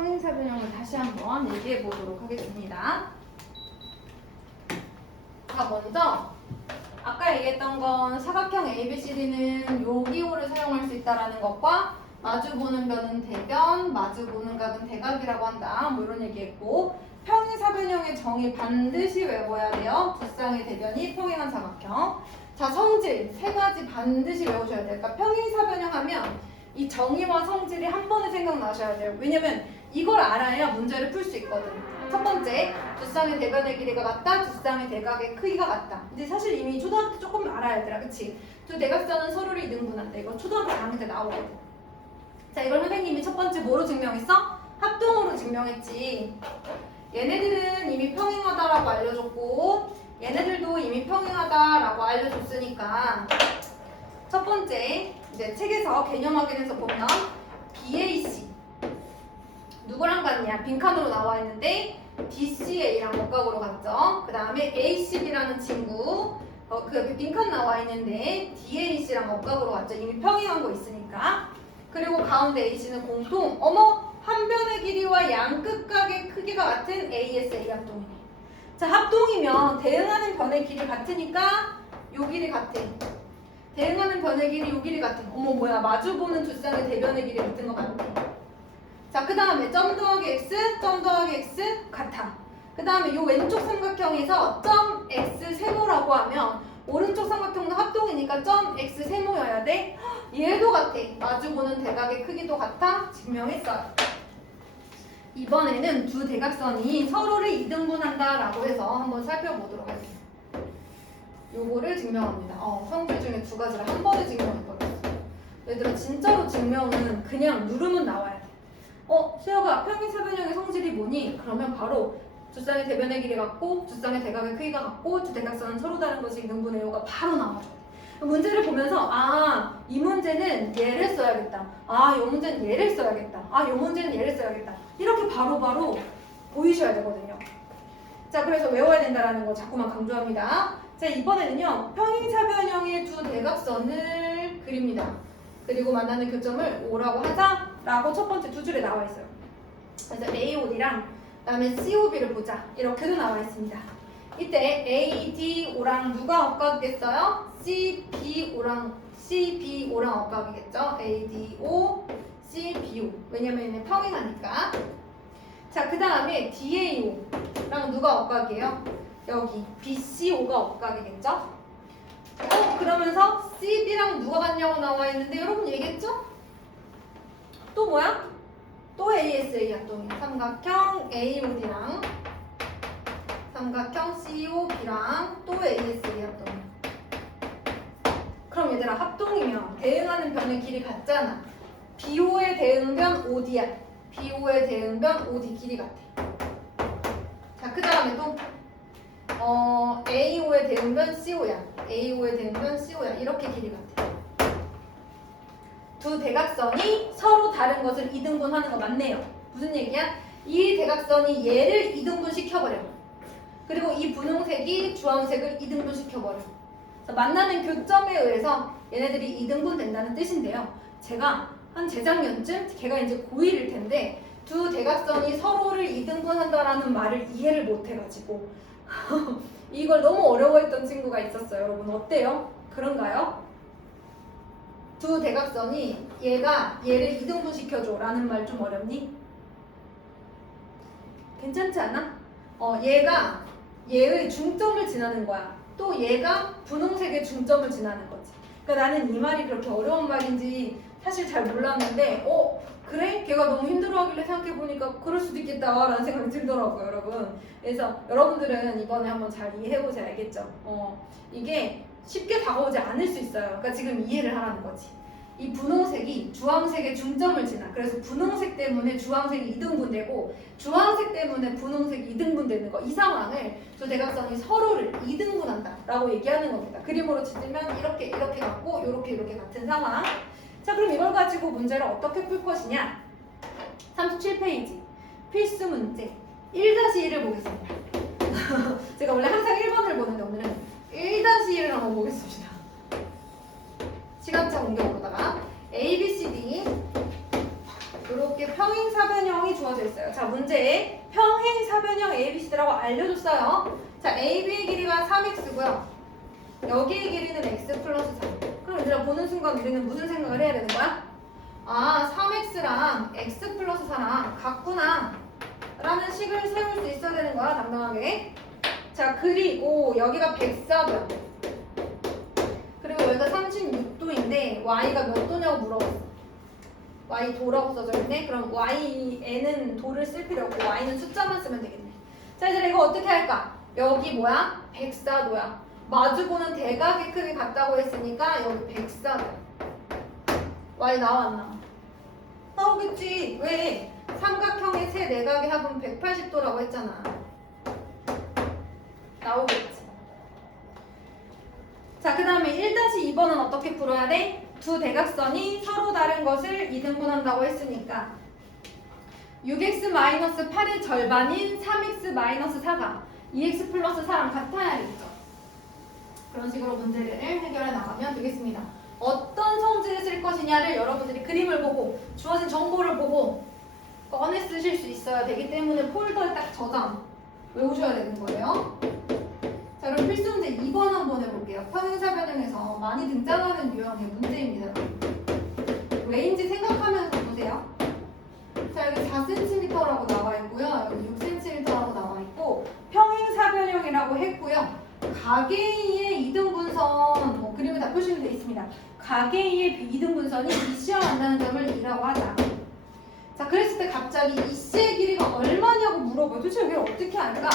평행사 변형을 다시 한번 얘기해 보도록 하겠습니다. 자, 먼저 아까 얘기했던 건 사각형 ABCD는 요기호를 사용할 수 있다는 것과 마주보는 변은 대변, 마주보는 각은 대각이라고 한다. 뭐 이런 얘기했고, 평행사 변형의 정의 반드시 외워야 돼요. 두 쌍의 대변이 평행한 사각형. 자, 성질 세 가지 반드시 외우셔야 돼요. 그러니까 평행사 변형하면 이 정의와 성질이 한 번에 생각나셔야 돼요. 왜냐면 이걸 알아야 문제를 풀 수 있거든. 첫 번째, 두 쌍의 대변의 길이가 같다, 두 쌍의 대각의 크기가 같다. 근데 사실 이미 초등학교 때 조금 알아야 되라, 그치? 두 대각선은 서로를 이등분한다. 이거 초등학교 4학년 때 나오거든. 자, 이걸 선생님이 첫 번째 뭐로 증명했어? 합동으로 증명했지. 얘네들은 이미 평행하다라고 알려줬고, 얘네들도 이미 평행하다라고 알려줬으니까 첫 번째, 이제 책에서 개념 확인해서 보면 BAC 누구랑 같냐? 빈칸으로 나와 있는데 DCA랑 역각으로 같죠? 그 다음에 ACB라는 친구 그 빈칸 나와 있는데 DAC랑 역각으로 같죠? 이미 평행한 거 있으니까. 그리고 가운데 AC는 공통 한 변의 길이와 양 끝각의 크기가 같은 ASA 합동이네. 자, 합동이면 대응하는 변의 길이 같으니까 요 길이 같아. 대응하는 변의 길이 요 길이 같아. 뭐야, 마주보는 두 쌍의 대변의 길이 같은 거 같아. 자, 그 다음에 점 더하기 x, 점 더하기 x 같아. 그 다음에 요 왼쪽 삼각형에서 점 x 세모라고 하면 오른쪽 삼각형도 합동이니까 점 x 세모여야 돼. 얘도 같아. 마주보는 대각의 크기도 같아. 증명했어요. 이번에는 두 대각선이 서로를 이등분한다라고 해서 한번 살펴보도록 하겠습니다. 요거를 증명합니다. 성질 중에 두 가지를 한 번에 증명해버렸어. 얘들아, 진짜로 증명은 그냥 누르면 나와야 돼. 수혁아, 평행사 변형의 성질이 뭐니? 그러면 바로 두 쌍의 대변의 길이 같고 두 쌍의 대각의 크기가 같고 두 대각선은 서로 다른 것이 이등분해요가 바로 나와줘야 돼. 문제를 보면서 이 문제는 얘를 써야겠다. 요 문제는 얘를 써야겠다. 요 문제는 얘를 써야겠다. 이렇게 바로바로 보이셔야 되거든요. 자, 그래서 외워야 된다는 거 자꾸만 강조합니다. 자, 이번에는요, 평행사 변형의 두 대각선을 그립니다. 그리고 만나는 교점을 O라고 하자라고 첫 번째 두 줄에 나와 있어요. 그래서 AOD랑 그다음에 COB를 보자. 이렇게도 나와 있습니다. 이때 ADO랑 누가 억각이겠어요? CBO랑 억각이겠죠? ADO, CBO. 왜냐면 얘네 평행하니까. 자, 그 다음에 DAO랑 누가 억각이에요? 여기 BCO가 억각이겠죠? 그러면서 CB랑 누가 같냐고 나와 있는데 여러분 얘기했죠? 또 뭐야? 또 ASA 합동이야. 삼각형 AOD랑 삼각형 COB랑 또 ASA 합동이야. 그럼 얘들아, 합동이면 대응하는 변의 길이 같잖아. BO의 대응변 OD야. BO의 대응변 OD 길이 같아. 자, 그 다음에 또 AO의 대응변 CO야. AO의 대응변 CO야. 이렇게 길이 같아. 두 대각선이 서로 다른 것을 이등분하는 거 맞네요. 무슨 얘기야? 이 대각선이 얘를 이등분 시켜버려. 그리고 이 분홍색이 주황색을 이등분 시켜버려. 그래서 만나는 교점에 의해서 얘네들이 이등분 된다는 뜻인데요. 제가 한 재작년쯤, 걔가 이제 고1일 텐데 두 대각선이 서로를 이등분한다라는 말을 이해를 못해가지고 이걸 너무 어려워했던 친구가 있었어요. 여러분 어때요? 그런가요? 두 대각선이 얘가 얘를 이등분 시켜줘 라는 말 좀 어렵니? 괜찮지 않아? 얘가 얘의 중점을 지나는 거야. 또 얘가 분홍색의 중점을 지나는 거지. 그러니까 나는 이 말이 그렇게 어려운 말인지 사실 잘 몰랐는데 그래? 걔가 너무 힘들어하길래 생각해보니까 그럴 수도 있겠다 라는 생각이 들더라고요, 여러분. 그래서 여러분들은 이번에 한번 잘 이해해보세요. 알겠죠? 이게 쉽게 다가오지 않을 수 있어요. 그러니까 지금 이해를 하라는 거지. 이 분홍색이 주황색의 중점을 지나. 그래서 분홍색 때문에 주황색이 이등분되고 주황색 때문에 분홍색이 이등분되는 거. 이 상황을 두 대각선이 서로를 이등분한다 라고 얘기하는 겁니다. 그림으로 치면 이렇게 같고 이렇게 같은 상황. 자, 그럼 이걸 가지고 문제를 어떻게 풀 것이냐? 37페이지 필수 문제 1-1을 보겠습니다. 제가 원래 항상 1번을 보는데 오늘은 1-1을 한번 보겠습니다. 시간차 공격으로다가 ABCD 이렇게 평행사변형이 주어져 있어요. 자, 문제에 평행사변형 ABCD라고 알려줬어요. 자, AB의 길이가 3x고요. 여기의 길이는 x 플러스 3. 그럼 얘들아 보는 순간 우리는 무슨 생각을 해야 되는 거야? 아, 3x랑 x 플러스 4랑 같구나 라는 식을 세울 수 있어야 되는 거야, 당당하게. 자, 그리고 여기가 104도야. 그리고 여기가 36도인데 y가 몇 도냐고 물어봤어. y 도라고 써져 있네. 그럼 y에는 도를 쓸 필요 없고 y는 숫자만 쓰면 되겠네. 자, 얘들아 이거 어떻게 할까? 여기 뭐야? 104도야. 마주보는 대각의 크기 같다고 했으니까 여기 104도야. y 나와 안 나와? 나오겠지. 왜? 삼각형의 세 내각의 합은 180도라고 했잖아. 나오겠지. 자, 그 다음에 1-2번은 어떻게 풀어야 돼? 두 대각선이 서로 다른 것을 이등분한다고 했으니까 6x-8의 절반인 3x-4가 2x 플러스 4랑 같아야겠죠. 그런 식으로 문제를 해결해 나가면 되겠습니다. 어떤 성질을 쓸 것이냐를 여러분들이 그림을 보고 주어진 정보를 보고 꺼내 쓰실 수 있어야 되기 때문에 폴더에 딱 저장 외우셔야 되는 거예요. 자, 그럼 필수 문제 2번 한번 해볼게요. 평행사변형에서 많이 등장하는 유형의 문제입니다. 왜인지 생각하면서 보세요. 자, 여기 4cm라고 나와 있고요. 여기 6cm라고 나와 있고 평행사변형이라고 했고요. 가계의 이등분선 뭐 그림에 다 표시는 되어 있습니다. 가계의 이등분선이 BC와 만나는 점을 2라고 하자. 자, 그랬을 때 갑자기 이씨의 길이가 얼마냐고 물어봐요. 도대체 여기를 어떻게 할까?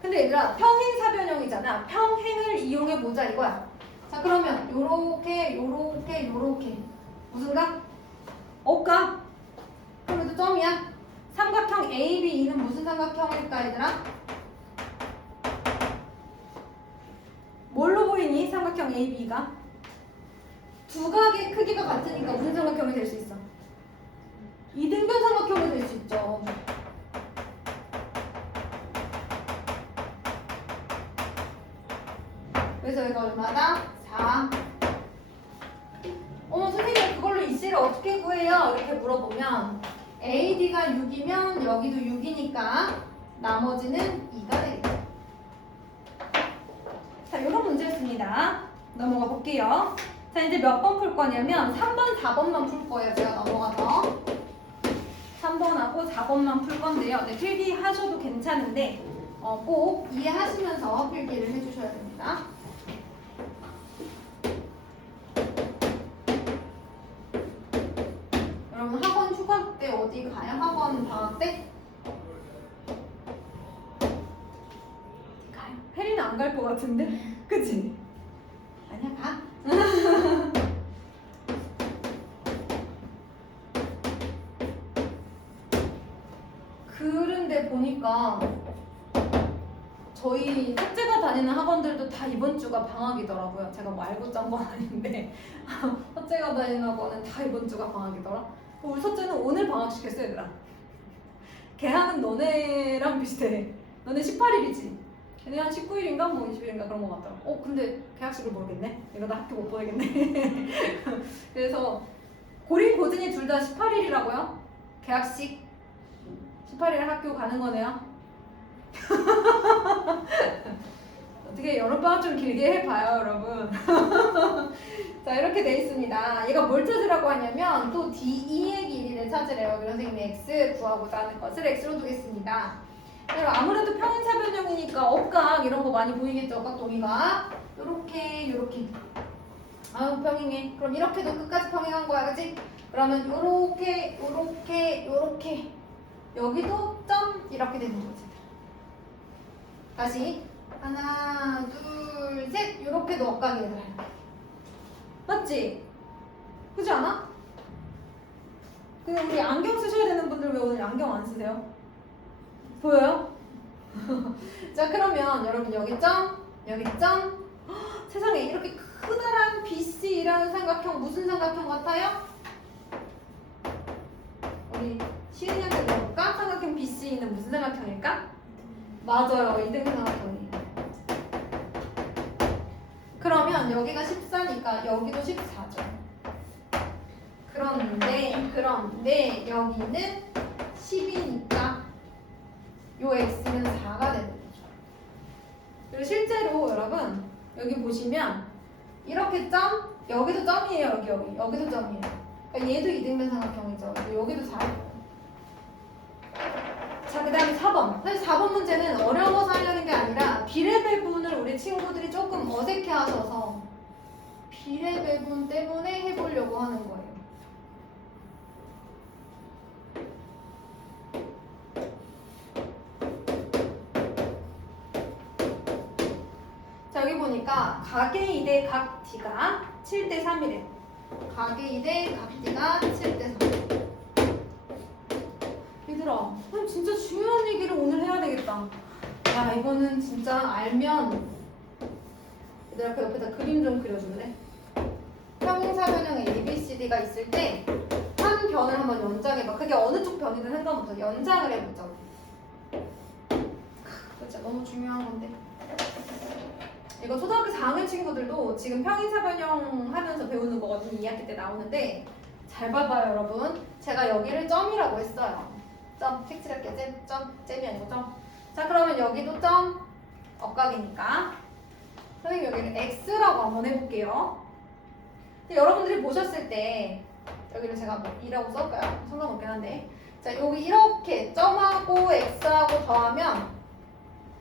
근데 얘들아 평행사변형이잖아. 평행을 이용해 보자 이거야. 자, 그러면 요렇게 무슨 각? 억각? 그럼 이것도 점이야. 삼각형 ABE는 무슨 삼각형일까 얘들아? 뭘로 보이니? 삼각형 AB가? 두 각의 크기가 같으니까 무슨 삼각형이 될 수 있어? 이등변 삼각형이 될 수 있죠. 그래서 여기가 얼마다? 4. 선생님 그걸로 이씨를 어떻게 구해요? 이렇게 물어보면 AD가 6이면 여기도 6이니까 나머지는 2가 되겠죠. 자, 이런 문제였습니다. 넘어가 볼게요. 자, 이제 몇 번 풀 거냐면 3번, 4번만 풀 거예요. 제가 넘어가서 3번하고 4번만 풀 건데요. 네, 필기 하셔도 괜찮은데 꼭 이해하시면서 필기를 해주셔야 됩니다. 여러분 학원 휴가 때 어디 가요? 학원 방학 때? 어디 가요? 혜리는 안 갈 것 같은데? 그치? 아니야, 가. 그런데 보니까 저희 첫째가 다니는 학원들도 다 이번 주가 방학이더라고요. 제가 뭐 알고 짠 건 아닌데 첫째가 다니는 학원은 다 이번 주가 방학이더라. 우리 첫째는 오늘 방학시켰어 얘들아. 걔하는 너네랑 비슷해. 너네 18일이지? 걔네 한 19일인가 뭐 20일인가 그런 거 같더라. 근데 개학식을 모르겠네. 이러다 학교 못 보내겠네. 그래서 고린고진이 둘 다 18일이라고요? 개학식 18일 학교 가는 거네요. 어떻게 여름방학 좀 길게 해봐요 여러분. 자, 이렇게 돼 있습니다. 얘가 뭘 찾으라고 하냐면 또 DE의 길이를 찾으래요. 그래서 선생님이 X 구하고자 하는 것을 X로 두겠습니다. 아무래도 평행사변형이니까 억각 이런 거 많이 보이겠죠. 억각동이가 요렇게 아유 평행해. 그럼 이렇게도 끝까지 평행한 거야, 그치? 그러면 요렇게 여기도 점 이렇게 되는 거지. 다시 하나 둘 셋 요렇게도 억각이 얘들아. 맞지? 그렇지 않아? 근데 우리 안경 쓰셔야 되는 분들 왜 오늘 안경 안 쓰세요? 보여요? 자, 그러면 여러분 여기 점 세상에 이렇게 크다란 BC라는 삼각형 무슨 삼각형 같아요? 우리 시은이한테 물어볼까? 삼각형 BC는 무슨 삼각형일까? 맞아요, 이등변 삼각형이. 그러면 여기가 14니까 여기도 14죠. 그런데 여기는 10이니까 요 x는 4가 되는 거죠. 그리고 실제로 여러분 여기 보시면 이렇게 점, 여기도 점이에요. 여기도 점이에요. 그러니까 얘도 이등변 삼각형이죠. 여기도 4예요. 자, 그 다음에 4번. 사실 4번 문제는 어려워서 하려는 게 아니라 비례배분을 우리 친구들이 조금 어색해 하셔서 비례배분 때문에 해보려고 하는 거예요. 자, 여기 보니까 각의 2대 각 D가 7대 3이래. 각의 2대 각 D가 7대 3. 얘들아, 진짜 중요한 얘기를 오늘 해야 되겠다. 야, 이거는 진짜 알면 얘들아 그 옆에다 그림 좀 그려줄래? 평행사변형 ABCD가 있을 때 한 변을 한번 연장해봐. 그게 어느 쪽 변이든 상관없어. 연장을 해보자. 진짜 너무 중요한 건데. 이거 초등학교 4학년 친구들도 지금 평행사변형 하면서 배우는 거거든요. 2학기 때 나오는데 잘 봐봐요, 여러분. 제가 여기를 점이라고 했어요. 점, 픽칠할게. 잼이 아니고 점. 자, 그러면 여기도 점, 억각이니까 선생님 여기를 x라고 한번 해볼게요. 근데 여러분들이 보셨을 때 여기를 제가 뭐 2라고 써볼까요? 상관없긴 한데, 자, 여기 이렇게 점하고 x하고 더하면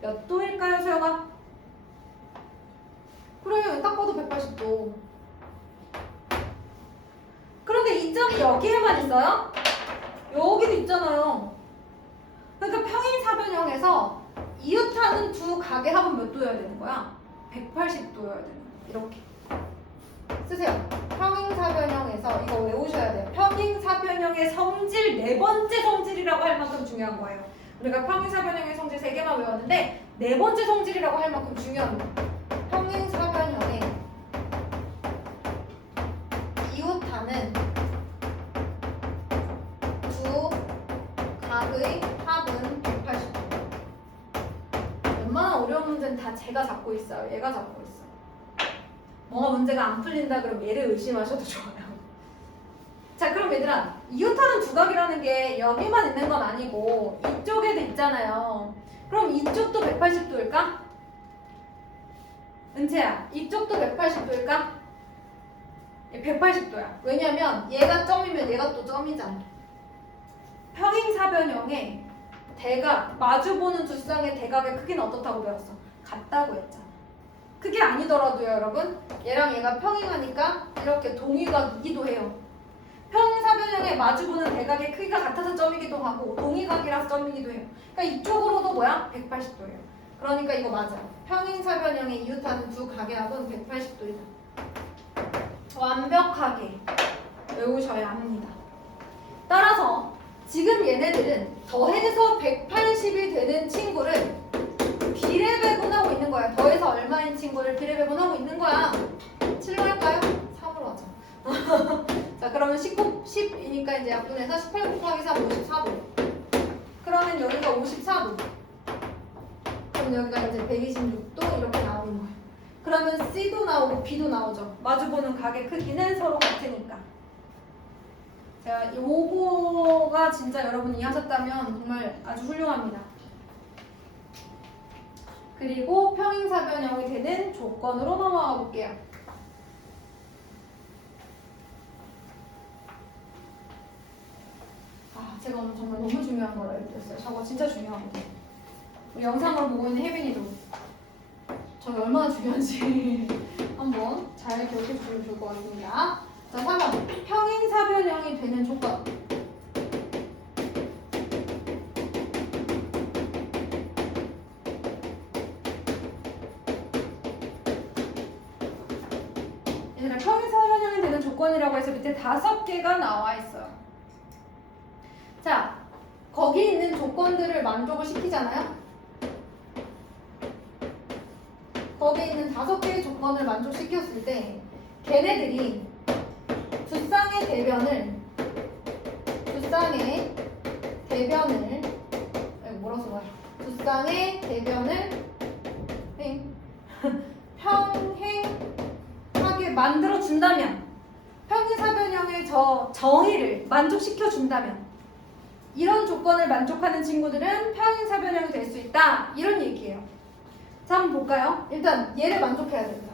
몇 도일까요, 수영아? 그래, 딱 봐도 180도. 그런데 이 점이 여기에만 있어요? 여기도 있잖아요. 그러니까 평행사변형에서 이웃하는 두 각의 합은 몇 도여야 되는 거야? 180도여야 되는 거야. 이렇게 쓰세요. 평행사변형에서 이거 외우셔야 돼요. 평행사변형의 성질, 네 번째 성질이라고 할 만큼 중요한 거예요. 우리가 평행사변형의 성질 3개만 외웠는데 네 번째 성질이라고 할 만큼 중요한 거예요. 평행사변형의 이웃하는 두 각의 합은 180도. 웬만한 어려운 문제는 다 제가 잡고 있어요. 얘가 잡고 있어요. 뭐가 문제가 안 풀린다 그러면 얘를 의심하셔도 좋아요. 자, 그럼 얘들아, 이웃하는 두각이라는 게 여기만 있는 건 아니고 이쪽에도 있잖아요. 그럼 이쪽도 180도일까? 은채야, 이쪽도 180도일까? 180도야. 왜냐면 얘가 점이면 얘가 또 점이잖아. 평행사변형의 대각, 마주보는 두 쌍의 대각의 크기는 어떻다고 배웠어? 같다고 했잖아. 그게 아니더라도요, 여러분. 얘랑 얘가 평행하니까 이렇게 동위각이기도 해요. 평행사변형의 마주보는 대각의 크기가 같아서 점이기도 하고 동위각이라서 점이기도 해요. 그러니까 이쪽으로도 뭐야? 180도예요. 그러니까 이거 맞아. 평행사변형의 이웃하는 두 각의 합은 180도이다. 완벽하게 외우셔야 합니다. 따라서 지금 얘네들은 더해서 180이 되는 친구를 비례배분하고 있는 거야. 더해서 얼마인 친구를 비례배분하고 있는 거야. 7로 할까요? 3으로 하자. 자, 그러면 10이니까 이제 약분해서 18 곱하기 3, 54도. 그러면 여기가 54도. 그럼 여기가 이제 126도 이렇게 나오는 거야. 그러면 C도 나오고 B도 나오죠. 마주보는 각의 크기는 서로 같으니까. 자, 요거가 진짜 여러분이 이해하셨다면 정말 아주 훌륭합니다. 그리고 평행사변형이 되는 조건으로 넘어가 볼게요. 제가 오늘 정말 너무 중요한 걸 알려드렸어요. 저거 진짜 중요하거든요. 우리 영상을 보고 있는 혜빈이도 저게 얼마나 중요한지 한번 잘 기억해 주시면 좋을 것 같습니다. 자, 3번. 평행사변형이 되는 조건. 얘들아, 평행사변형이 되는 조건이라고 해서 밑에 5개가 나와 있어요. 자, 거기 있는 조건들을 만족을 시키잖아요? 거기 있는 5개의 조건을 만족시켰을 때 걔네들이 두 쌍의 대변을 뭐라고 써봐요? 두 쌍의 대변을 평행하게 만들어 준다면 평행사변형의 저 정의를 만족시켜 준다면 이런 조건을 만족하는 친구들은 평행사변형이 될 수 있다. 이런 얘기예요. 자, 한번 볼까요? 일단 얘를 만족해야 된다.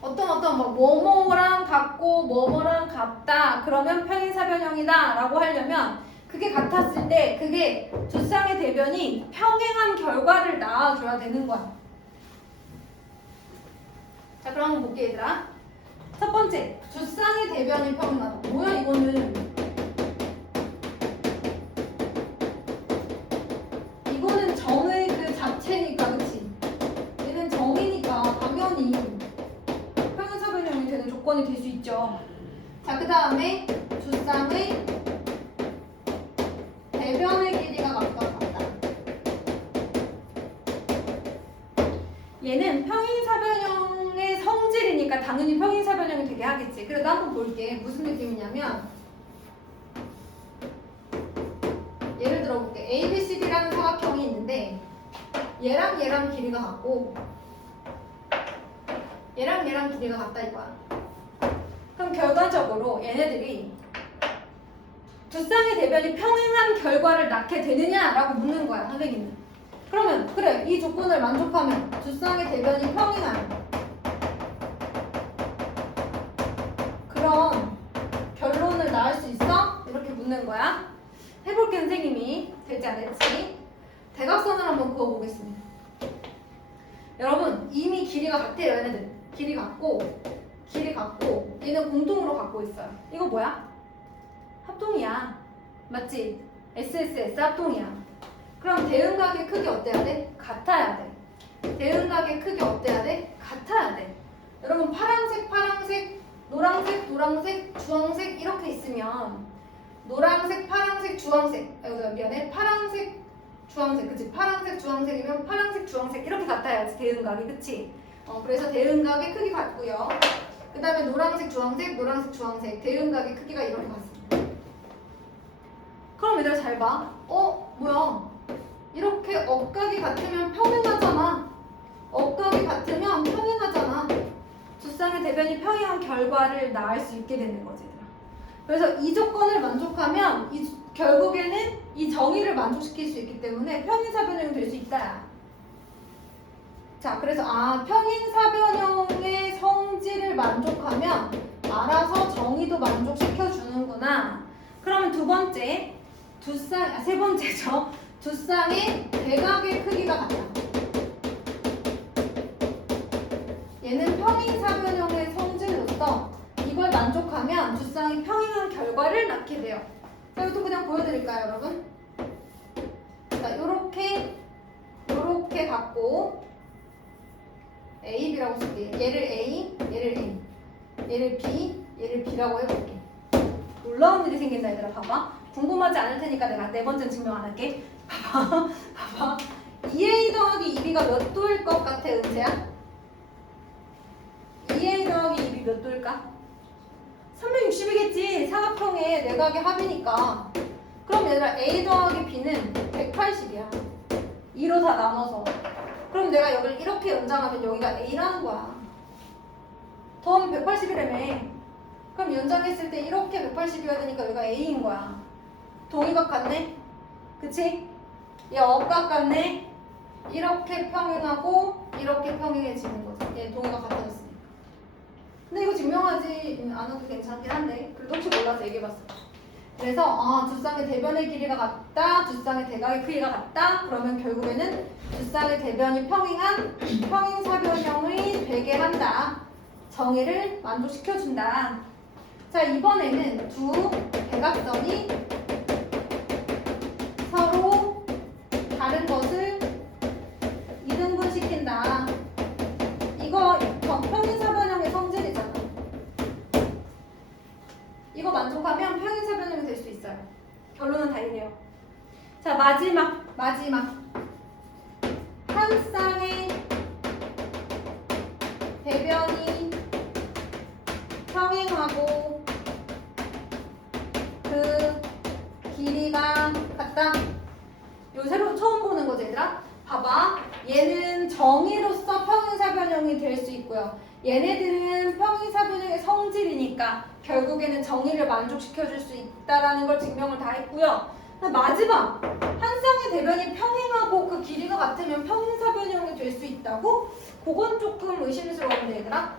어떤 뭐 뭐뭐랑 같고 뭐뭐랑 같다. 그러면 평행사변형이다 라고 하려면 그게 같았을 때 그게 두 쌍의 대변이 평행한 결과를 낳아줘야 되는 거야. 자, 그럼 한번 볼게 얘들아. 첫 번째, 두 쌍의 대변이 평행하다. 뭐야 이거는? 이거는 정의 그 자체니까, 그치? 얘는 정이니까 당연히 평행사변형이 되는 조건이 될 수 있죠. 자, 그 다음에 두 쌍의 대변의 길이가 각각 같다. 얘는 평행사변형의 성질이니까 당연히 평행사변형이 되게 하겠지. 그래도 한번 볼게. 무슨 느낌이냐면 예를 들어 볼게. ABCD라는 사각형이 있는데 얘랑 얘랑 길이가 같고 얘랑 얘랑 길이가 같다 이거야. 그럼 결과적으로 얘네들이 두 쌍의 대변이 평행한 결과를 낳게 되느냐라고 묻는 거야, 선생님은. 그러면 그래, 이 조건을 만족하면 두 쌍의 대변이 평행한 그런 결론을 낳을 수 있어? 이렇게 묻는 거야. 해볼게, 선생님이. 될지 안 될지. 대각선을 한번 그어보겠습니다. 여러분, 이미 길이가 같아요, 얘네들. 길이 같고 얘는 공통으로 갖고 있어요. 이거 뭐야? 합동이야. 맞지? SSS 합동이야. 그럼 대응각의 크기 어때야 돼? 같아야 돼. 대응각의 크기 어때야 돼? 같아야 돼. 여러분 파란색, 노란색, 주황색 이렇게 있으면 노란색, 파란색, 주황색 미안해. 파란색, 주황색 그치? 파란색, 주황색이면 파란색, 주황색 이렇게 같아야지 대응각이 그치? 그래서 대응각의 크기 같고요. 그 다음에 노란색, 주황색 대응각의 크기가 이렇게 같습니다. 그럼 얘들아 잘 봐. 뭐야? 이렇게 억각이 같으면 평행하잖아. 두 쌍의 대변이 평행한 결과를 낳을 수 있게 되는 거지, 얘들아. 그래서 이 조건을 만족하면 결국에는 이 정의를 만족시킬 수 있기 때문에 평행사변형이 될 수 있다. 자, 그래서 평행사변형의 성질을 만족하면 알아서 정의도 만족시켜 주는구나. 그러면 세 번째죠. 두 쌍의 대각의 크기가 같다. 얘는 평행사변형의 성질로서 이걸 만족하면 두 쌍이 평행한 결과를 낳게 돼요. 자, 이것도 그냥 보여드릴까요, 여러분? 자, 요렇게 갖고 A, B라고 쓸게요. 얘를 A, 얘를 B, 얘를 B라고 해볼게. 놀라운 일이 생긴다, 얘들아. 봐봐. 궁금하지 않을 테니까 내가 네 번째는 증명 안 할게. 봐봐. 2A 더하기 2B가 몇 도일 것 같아, 은채야? 2A 더하기 2B 몇 도일까? 360이겠지. 사각형의 내각의 합이니까. 그럼 얘들아 A 더하기 B는 180이야. 2로 다 나눠서. 그럼 내가 여기를 이렇게 연장하면 여기가 A라는 거야. 더하면 180이라며. 그럼 연장했을 때 이렇게 180이어야 되니까 여기가 A인 거야. 동의각 같네? 그치? 얘 억각 같네? 이렇게 평행하고 이렇게 평행해지는 거지. 얘 동의각 같아졌으니까. 근데 이거 증명하지 않아도 괜찮긴 한데 그래도 혹시 몰라서 얘기해봤어. 그래서 두 쌍의 대변의 길이가 같다, 두 쌍의 대각의 크기가 같다. 그러면 결국에는 두 쌍의 대변이 평행한 평행사변형이 되게 한다. 정의를 만족시켜준다. 자, 이번에는 두 대각선이 서로 다른 것을 이등분시킨다. 이거 평행사변형의 성질이잖아. 이거 만족하면 평행사변형이 될 수 있어요. 결론은 다 이래요. 자, 마지막 한 쌍의 대변이 평행하고 그 길이가 같다. 요 새로 처음 보는 거지, 얘들아. 봐봐. 얘는 정의로서 평행사변형이 될 수 있고요. 얘네들은 평행사변형의 성질이니까 결국에는 정의를 만족시켜줄 수 있다라는 걸 증명을 다 했고요. 마지막 한 쌍의 대변이 평행하고 그 길이가 같으면 평행사변형이 될 수 있다고? 그건 조금 의심스러운데 얘들아.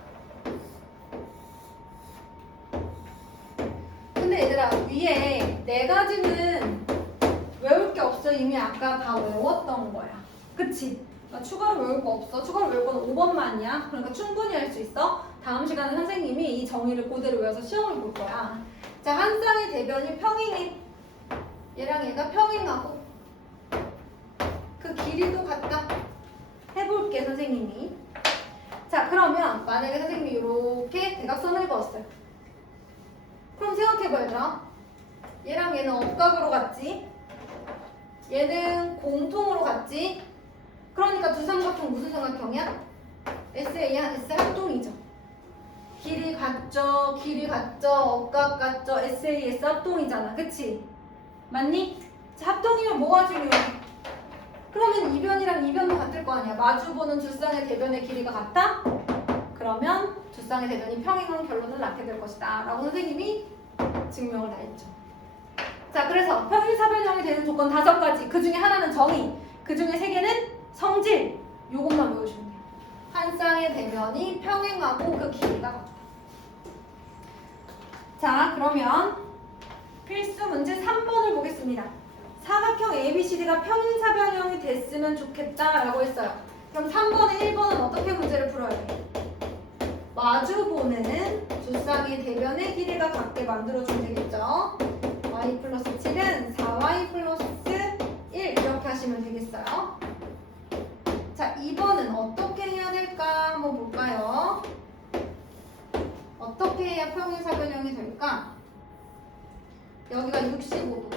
근데 얘들아 위에 네 가지는 외울 게 없어. 이미 아까 다 외웠던 거야. 그치? 추가로 외울 거 없어. 추가로 외울 건 5번만이야. 그러니까 충분히 할 수 있어. 다음 시간에 선생님이 이 정의를 그대로 외워서 시험을 볼 거야. 자, 한 쌍의 대변이 평행해. 얘랑 얘가 평행하고 그 길이도 같다. 해볼게 선생님이. 자, 그러면 만약에 선생님이 이렇게 대각선을 그었어요. 그럼 생각해봐 얘들아. 얘랑 얘는 억각으로 갔지. 얘는 공통으로 갔지. 그러니까 두 삼각형 무슨 삼각형이야? SA야? S 합동이죠. 길이 같죠. 길이 같죠. 억각 같죠. SAS 합동이잖아. 그치? 맞니? 자, 합동이면 뭐가 중요해? 그러면 이변이랑 이변도 같을 거 아니야. 마주보는 두 쌍의 대변의 길이가 같다? 그러면 두 쌍의 대변이 평행한 결론을 낳게 될 것이다 라고 선생님이 증명을 다 했죠. 자, 그래서 평행사변형이 되는 조건 5가지. 그 중에 하나는 정의, 그 중에 3개는 성질. 요것만 외우시면 돼요. 한 쌍의 대변이 평행하고 그 길이가 같다. 자, 그러면 필수 문제 3번을 보겠습니다. 사각형 ABCD가 평행사변형이 됐으면 좋겠다라고 했어요. 그럼 3번에 1번은 어떻게 문제를 풀어야 돼? 마주보는 두 쌍의 대변의 길이가 같게 만들어주면 되겠죠. y 플러스 7은 4y 플러스 1 이렇게 하시면 되겠어요. 자, 2번은 어떻게 해야 될까 한번 볼까요? 어떻게 해야 평행사변형이 될까? 여기가 65도,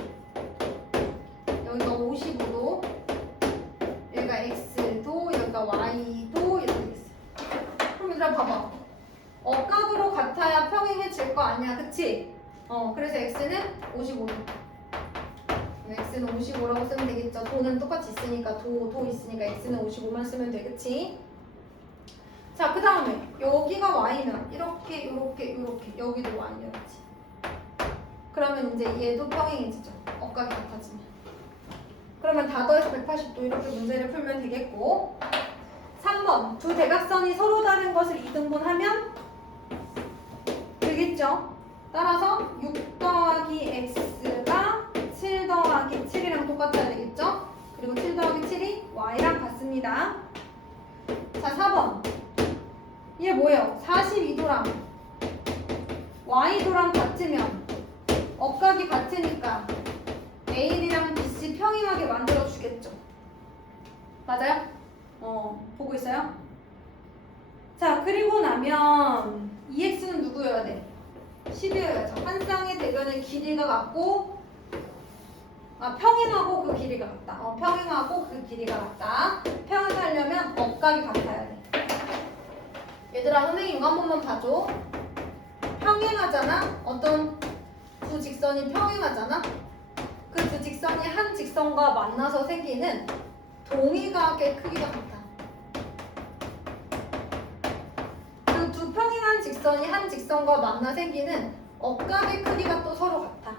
여기가 55도, 여기가 x도, 여기가 y도 이렇게 되겠어요. 그럼 얘들아 봐봐. 억각으로 같아야 평행해질 거 아니야, 그치? 그래서 x는 55도. x는 55라고 쓰면 되겠죠. 도는 똑같이 있으니까 도 있으니까 x는 55만 쓰면 돼, 그치? 자, 그 다음에 여기가 y면 이렇게 여기도 y였지. 그러면 이제 얘도 평행해지죠. 억각이 같아지면. 그러면 다 더해서 180도 이렇게 문제를 풀면 되겠고. 3번 두 대각선이 서로 다른 것을 이등분하면 되겠죠. 따라서 6 더하기 x가 7 더하기 7이랑 똑같아야 되겠죠. 그리고 7 더하기 7이 y랑 같습니다. 자, 4번 얘 뭐예요? 42도랑 y도랑 같으면 억각이 같으니까 AB랑 BC 평행하게 만들어주겠죠. 맞아요? 보고 있어요? 자, 그리고 나면 EX는 누구여야 돼? 10이어야죠. 한 쌍의 대변의 길이가 같고 평행하고 그 길이가 같다. 평행하고 그 길이가 같다. 평행하려면 억각이 같아야 돼. 얘들아, 선생님 이거 한 번만 봐줘. 평행하잖아? 어떤 두 직선이 평행하잖아? 그 두 직선이 한 직선과 만나서 생기는 동의각의 크기가 같아. 그 두 평행한 직선이 한 직선과 만나 생기는 억각의 크기가 또 서로 같아.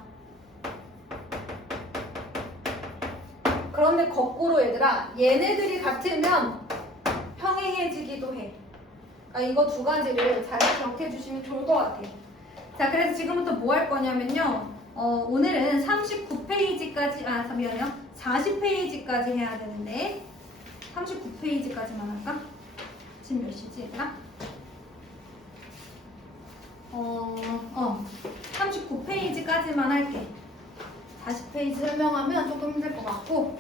그런데 거꾸로 얘들아, 얘네들이 같으면 평행해지기도 해. 이거 두 가지를 잘 기억해 주시면 좋을 것 같아요. 자, 그래서 지금부터 뭐 할 거냐면요. 오늘은 39페이지까지, 미안해요. 40페이지까지 해야 되는데 39페이지까지만 할까? 지금 몇 시지, 얘들아? 39페이지까지만 할게. 40페이지 설명하면 조금 힘들 것 같고